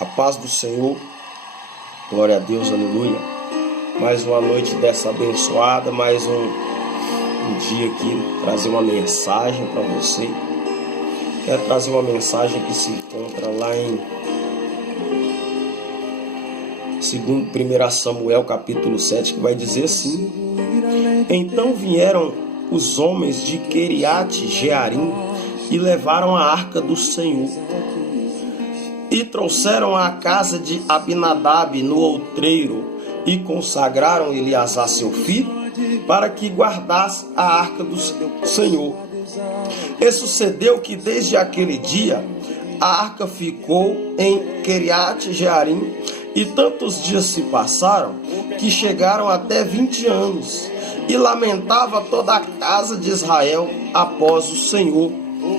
A paz do Senhor, glória a Deus, aleluia. Mais uma noite dessa abençoada, mais um dia aqui, trazer uma mensagem para você. Quero trazer uma mensagem que se encontra lá em 1 Samuel capítulo 7, que vai dizer assim: Então vieram os homens de Queriate Jearim e levaram a arca do Senhor e trouxeram à casa de Abinadab no outreiro e consagraram Eleazar seu filho para que guardasse a arca do Senhor. E sucedeu que desde aquele dia a arca ficou em Queriate Jearim, e tantos dias se passaram que chegaram até 20 anos, e lamentava toda a casa de Israel após o Senhor.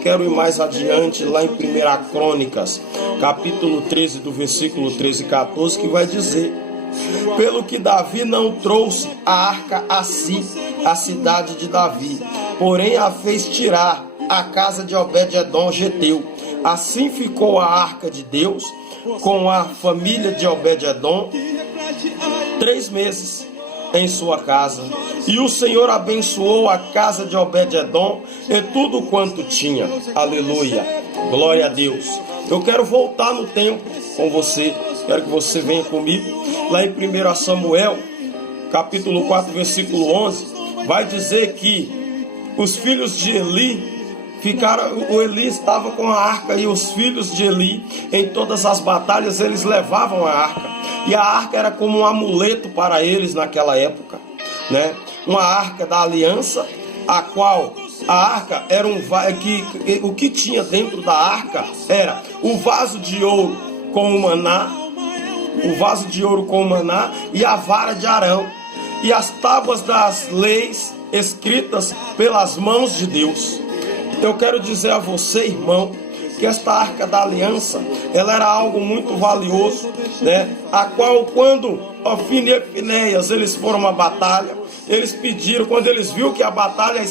Quero ir mais adiante, lá em 1 Crônicas, capítulo 13, do versículo 13 e 14, que vai dizer: Pelo que Davi não trouxe a arca a si, a cidade de Davi, porém a fez tirar a casa de Obed-edom geteu. Assim ficou a arca de Deus com a família de Obed-edom 3 meses em sua casa, e o Senhor abençoou a casa de Obed-edom e tudo quanto tinha. Aleluia, glória a Deus. Eu quero voltar no tempo com você, quero que você venha comigo, lá em 1 Samuel, capítulo 4, versículo 11, vai dizer que os filhos de Eli o Eli estava com a arca, e os filhos de Eli, em todas as batalhas, eles levavam a arca. E a arca era como um amuleto para eles naquela época, né? Uma arca da aliança, a qual a arca era o que tinha dentro da arca era o vaso de ouro com o maná, e a vara de Arão, e as tábuas das leis escritas pelas mãos de Deus. Eu quero dizer a você, irmão, que esta arca da aliança, ela era algo muito valioso, né? A qual, quando Ofni e Finéias, eles foram à batalha, eles pediram, quando eles viram que a batalha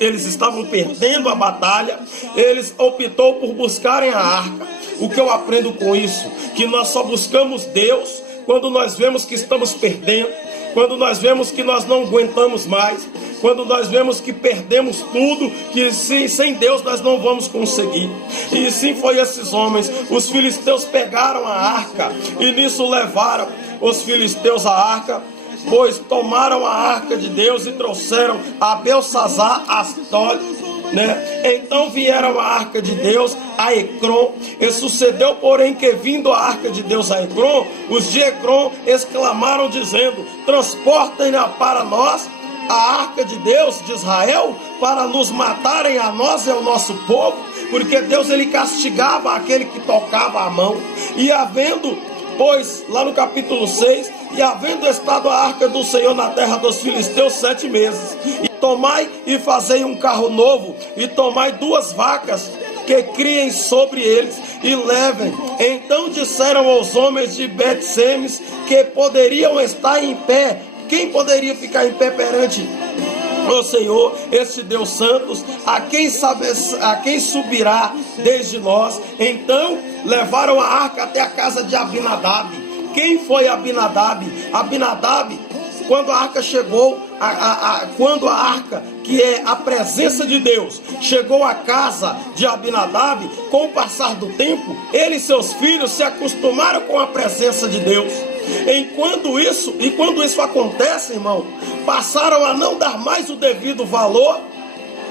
eles estavam perdendo a batalha, eles optou por buscarem a arca. O que eu aprendo com isso? Que nós só buscamos Deus quando nós vemos que estamos perdendo, quando nós vemos que nós não aguentamos mais, quando nós vemos que perdemos tudo, que sem Deus nós não vamos conseguir. E sim, foi esses homens. Os filisteus pegaram a arca, e nisso levaram os filisteus a arca, pois tomaram a arca de Deus e trouxeram a Belsazar, Astolfo, né? Então vieram a arca de Deus a Ecrom, e sucedeu, porém, que vindo a arca de Deus a Ecrom, os de Ecrom exclamaram dizendo: transportem-na para nós, a arca de Deus de Israel, para nos matarem a nós e ao nosso povo, porque Deus, ele castigava aquele que tocava a mão. E havendo, pois, lá no capítulo 6, e havendo estado a arca do Senhor na terra dos filisteus 7 meses, e tomai e fazei um carro novo, e tomai 2 vacas que criem sobre eles, e levem. Então disseram aos homens de Bet-Semes que poderiam estar em pé. Quem poderia ficar em pé perante o Senhor, este Deus Santos? A quem subirá desde nós? Então levaram a arca até a casa de Abinadab. Quem foi Abinadab? Abinadab, quando a arca chegou, quando a arca, que é a presença de Deus, chegou à casa de Abinadab, com o passar do tempo, ele e seus filhos se acostumaram com a presença de Deus. Quando isso acontece, irmão, passaram a não dar mais o devido valor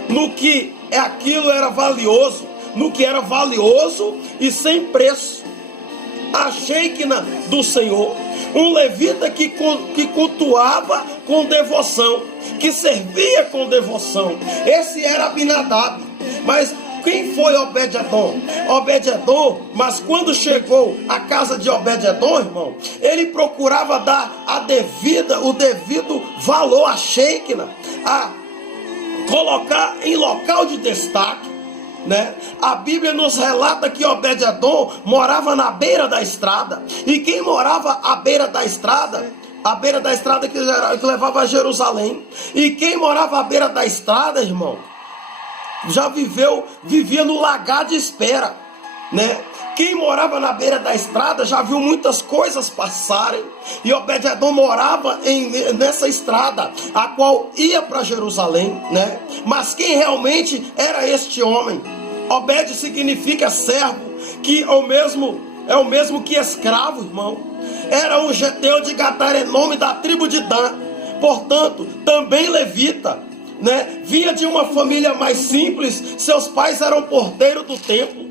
no que aquilo era valioso, no que era valioso e sem preço. A Shekinah do Senhor, um levita que cultuava com devoção, que servia com devoção. Esse era Abinadab. Mas quem foi Obed-edom? Obed-edom, mas quando chegou à casa de Obed-edom, irmão, ele procurava dar o devido valor a Shekinah, a colocar em local de destaque, né? A Bíblia nos relata que Obed-edom morava na beira da estrada. E quem morava à beira da estrada que levava a Jerusalém, e quem morava à beira da estrada, irmão, já vivia no lagar de espera, né? Quem morava na beira da estrada já viu muitas coisas passarem. E Obed-edom morava nessa estrada, a qual ia para Jerusalém, né? Mas quem realmente era este homem? Obed significa servo, que é o mesmo que escravo, irmão. Era um geteu de Gadarenome da tribo de Dan, portanto, também levita, né? Vinha de uma família mais simples. Seus pais eram porteiros do templo.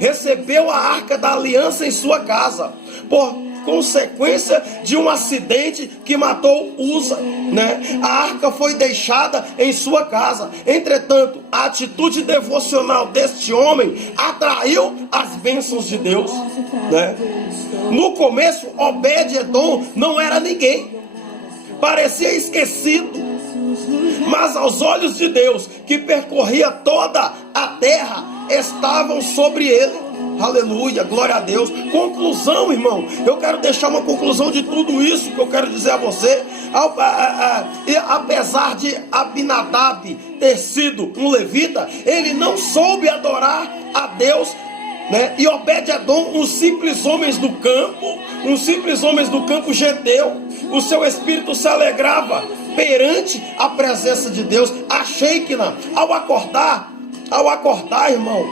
Recebeu a arca da aliança em sua casa, por consequência de um acidente que matou Uza, né? A arca foi deixada em sua casa. Entretanto, a atitude devocional deste homem atraiu as bênçãos de Deus, né? No começo, Obed-edom não era ninguém, parecia esquecido, mas aos olhos de Deus, que percorria toda a terra, estavam sobre ele. Aleluia, glória a Deus. Conclusão, irmão, eu quero deixar uma conclusão de tudo isso que eu quero dizer a você. Apesar de Abinadab ter sido um levita, ele não soube adorar a Deus, né? E Obed-edom, uns simples homens do campo geteu, o seu espírito se alegrava perante a presença de Deus. A Shekinah, ao acordar, irmão,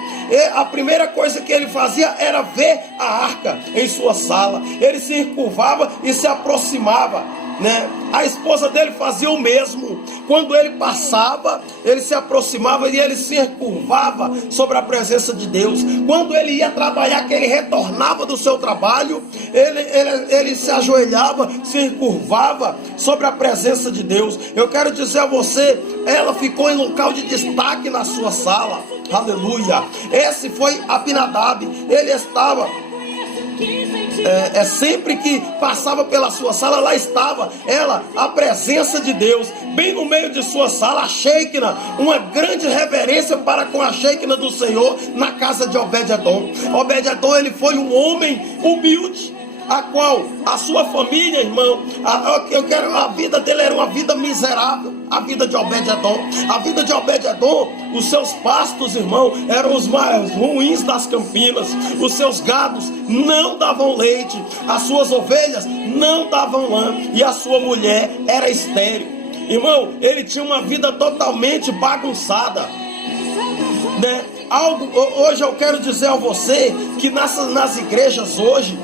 a primeira coisa que ele fazia era ver a arca em sua sala. Ele se encurvava e se aproximava, né? A esposa dele fazia o mesmo. Quando ele passava, ele se aproximava e ele se encurvava sobre a presença de Deus. Quando ele ia trabalhar, que ele retornava do seu trabalho, ele se ajoelhava, se encurvava sobre a presença de Deus. Eu quero dizer a você, ela ficou em local de destaque na sua sala. Aleluia. Esse foi Abinadab. Ele estava sempre que passava pela sua sala, lá estava ela, a presença de Deus, bem no meio de sua sala. A Shekinah, uma grande reverência para com a Shekinah do Senhor na casa de Obed-edom. Obed-edom, ele foi um homem humilde, a qual a sua família, irmão, a vida dele era uma vida miserável. A vida de Obed-edom, os seus pastos, irmão, eram os mais ruins das campinas. Os seus gados não davam leite, as suas ovelhas não davam lã, e a sua mulher era estéril. Irmão, ele tinha uma vida totalmente bagunçada, né? Hoje eu quero dizer a você que nas igrejas hoje,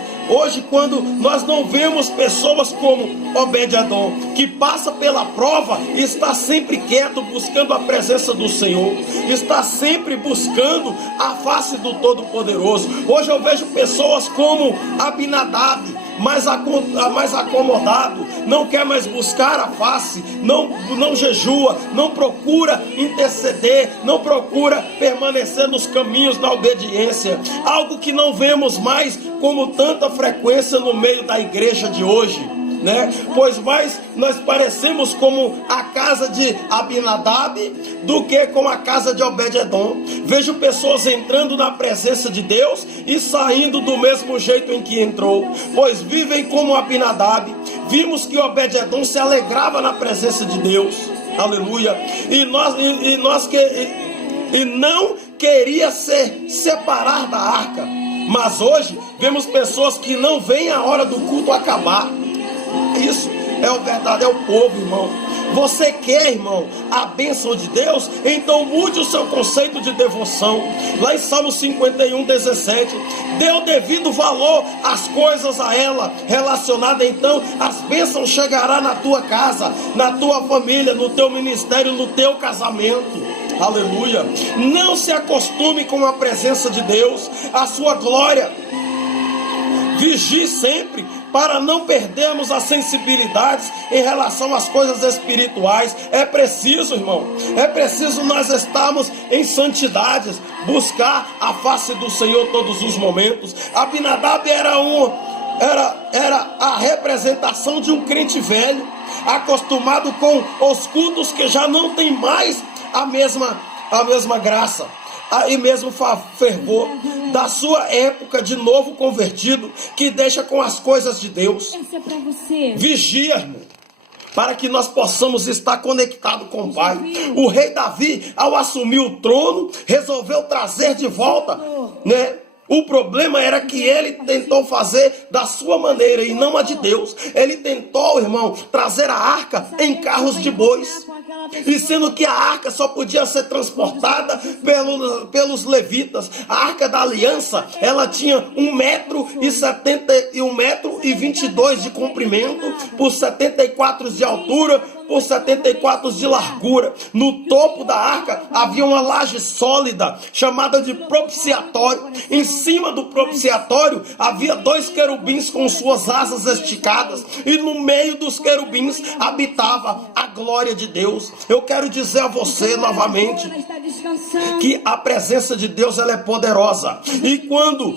quando nós não vemos pessoas como Obed-edom, que passa pela prova e está sempre quieto, buscando a presença do Senhor, está sempre buscando a face do Todo-Poderoso. Hoje eu vejo pessoas como Abinadab, mais acomodado, não quer mais buscar a face, não jejua, não procura interceder, não procura permanecer nos caminhos da obediência, algo que não vemos mais como tanta frequência no meio da igreja de hoje, né? Pois mais nós parecemos como a casa de Abinadab do que com a casa de Obed-edom. Vejo pessoas entrando na presença de Deus e saindo do mesmo jeito em que entrou, pois vivem como Abinadab. Vimos que Obed-edom se alegrava na presença de Deus, aleluia, e não queria se separar da arca. Mas hoje vemos pessoas que não veem a hora do culto acabar. Isso é o verdadeiro povo, irmão. Você quer, irmão, a bênção de Deus? Então mude o seu conceito de devoção. Lá em Salmo 51:17, dê o devido valor às coisas a ela relacionada. Então as bênçãos chegarão na tua casa, na tua família, no teu ministério, no teu casamento. Aleluia. Não se acostume com a presença de Deus, a sua glória. Vigie sempre para não perdermos as sensibilidades em relação às coisas espirituais. É preciso, irmão, nós estarmos em santidades, buscar a face do Senhor todos os momentos. Abinadab era a representação de um crente velho, acostumado com os cultos que já não tem mais a mesma graça e mesmo fervor da sua época de novo convertido, que deixa com as coisas de Deus. Vigia, irmão. para que nós possamos estar conectados com o Pai. O rei Davi, ao assumir o trono, resolveu trazer de volta, né? O problema era que ele tentou fazer da sua maneira e não a de Deus. Ele tentou, irmão, trazer a arca em carros de bois. E sendo que a arca só podia ser transportada pelos levitas. A arca da aliança, ela tinha 1,22 m de comprimento, por 74 de altura, por 74 de largura. No topo da arca havia uma laje sólida, chamada de propiciatório. Em cima do propiciatório havia 2 querubins com suas asas esticadas, e no meio dos querubins habitava a glória de Deus. Eu quero dizer a você novamente que a presença de Deus, ela é poderosa. E quando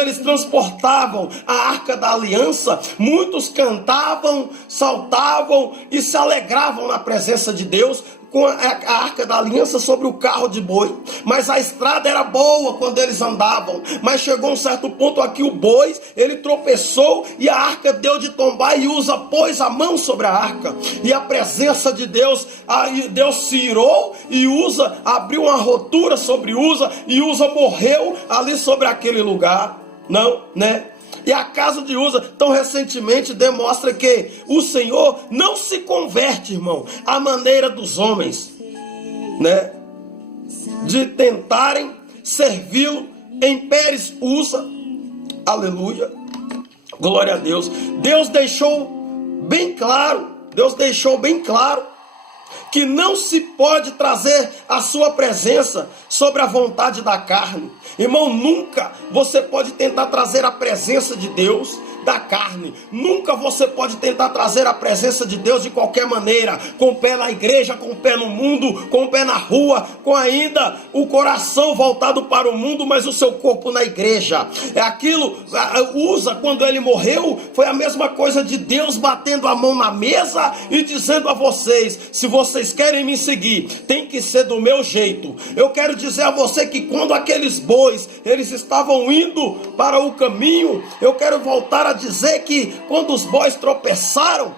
eles transportavam a arca da aliança, muitos cantavam, saltavam e se alegravam na presença de Deus, com a arca da aliança sobre o carro de boi. Mas a estrada era boa quando eles andavam, mas chegou um certo ponto aqui, o boi, ele tropeçou e a arca deu de tombar, e Uza pôs a mão sobre a arca, e a presença de Deus, Deus se irou, e Uza abriu uma rotura sobre Uza, e Uza morreu ali sobre aquele lugar. Não, né? E a casa de Uza, tão recentemente, demonstra que o Senhor não se converte, irmão, à maneira dos homens, né? De tentarem servi-lo em Pérez Uza. Aleluia. Glória a Deus. Deus deixou bem claro que não se pode trazer a sua presença sobre a vontade da carne. Irmão, nunca você pode tentar trazer a presença de Deus da carne. Nunca você pode tentar trazer a presença de Deus de qualquer maneira, com o pé na igreja, com o pé no mundo, com o pé na rua, com ainda o coração voltado para o mundo, mas o seu corpo na igreja. É aquilo, Uza, quando ele morreu, foi a mesma coisa de Deus batendo a mão na mesa e dizendo a vocês: se vocês querem me seguir, tem que ser do meu jeito. Eu quero dizer a você que quando aqueles bois, eles estavam indo para o caminho, eu quero voltar a dizer que quando os bois tropeçaram,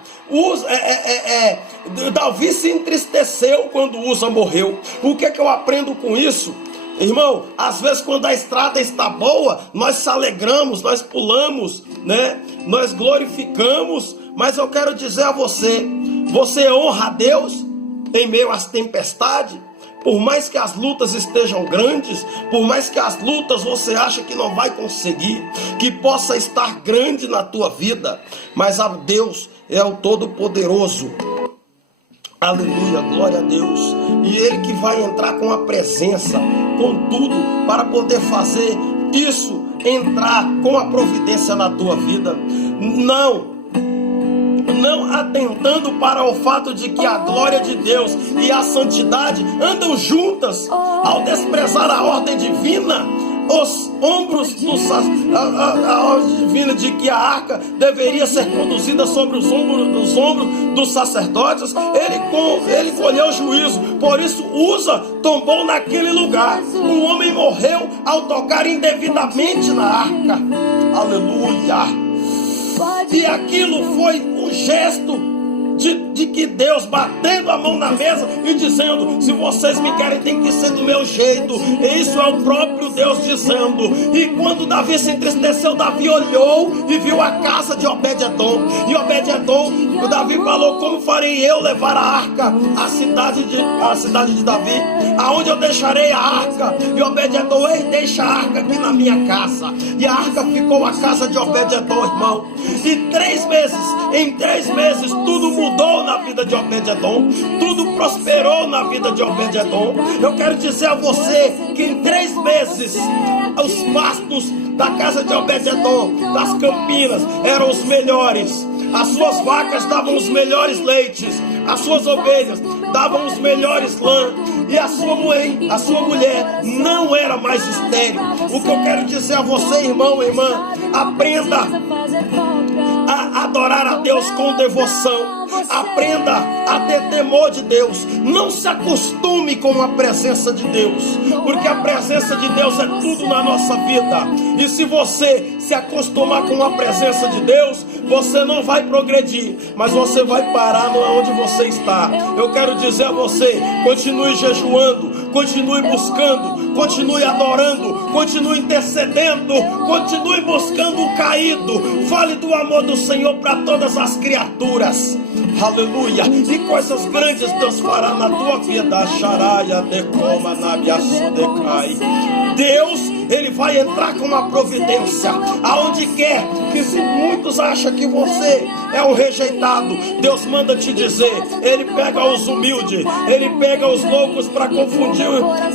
Davi se entristeceu quando Uza morreu. O que é que eu aprendo com isso? Irmão, às vezes quando a estrada está boa, nós se alegramos, nós pulamos, né? Nós glorificamos, mas eu quero dizer a você, você honra a Deus em meio às tempestades? Por mais que as lutas estejam grandes, por mais que as lutas você acha que não vai conseguir, que possa estar grande na tua vida, mas a Deus é o Todo-Poderoso. Aleluia, glória a Deus. E Ele que vai entrar com a presença, com tudo, para poder fazer isso entrar com a providência na tua vida. Não atentando para o fato de que a glória de Deus e a santidade andam juntas. Ao desprezar a ordem divina, os ombros a ordem divina de que a arca deveria ser conduzida sobre os ombros dos sacerdotes, ele colheu juízo. Por isso Uza tombou naquele lugar. Um homem morreu ao tocar indevidamente na arca. Aleluia. E aquilo foi um gesto de que Deus batendo a mão na mesa e dizendo: se vocês me querem, tem que ser do meu jeito. E isso é o próprio Deus dizendo. E quando Davi se entristeceu, Davi olhou e viu a casa de Obed-edom. E Obed-edom, o Davi falou: como farei eu levar a arca à cidade de Davi? Aonde eu deixarei a arca? E Obed-edom: ei, deixa a arca aqui na minha casa. E a arca ficou a casa de Obed-edom, irmão. E em 3 meses, tudo mudou na vida de Obed-edom, tudo prosperou na vida de Obed-edom. Eu quero dizer a você que em 3 meses, os pastos da casa de Obed-edom, das campinas, eram os melhores. As suas vacas davam os melhores leites, as suas ovelhas davam os melhores lã, e a sua mulher não era mais estéril. O que eu quero dizer a você, irmão e irmã, aprenda a adorar a Deus com devoção. Aprenda a ter temor de Deus. Não se acostume com a presença de Deus, porque a presença de Deus é tudo na nossa vida. E se você se acostumar com a presença de Deus, você não vai progredir, mas você vai parar onde você está. Eu quero dizer a você, continue jejuando, continue buscando, continue adorando, continue intercedendo, continue buscando o caído. Fale do amor do Senhor para todas as criaturas. Aleluia. E coisas grandes Deus fará na tua vida. Xaraia decoma nabiaçudecai. Deus, Ele vai entrar com uma providência aonde quer que, se muitos acham que você é um rejeitado, Deus manda te dizer, Ele pega os humildes, Ele pega os loucos para confundir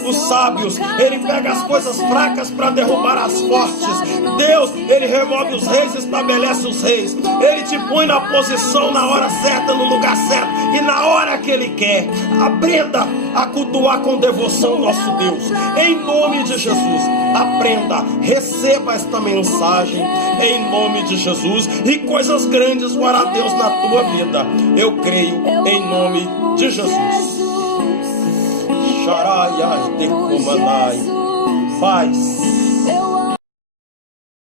os sábios, Ele pega as coisas fracas para derrubar as fortes. Deus, Ele remove os reis, estabelece os reis. Ele te põe na posição, na hora certa, no lugar certo e na hora que Ele quer. Aprenda a cultuar com devoção nosso Deus, em nome de Jesus. Aprenda, receba esta mensagem em nome de Jesus, e coisas grandes fará Deus na tua vida. Eu creio em nome de Jesus. Xaraias de Cumanai. Paz.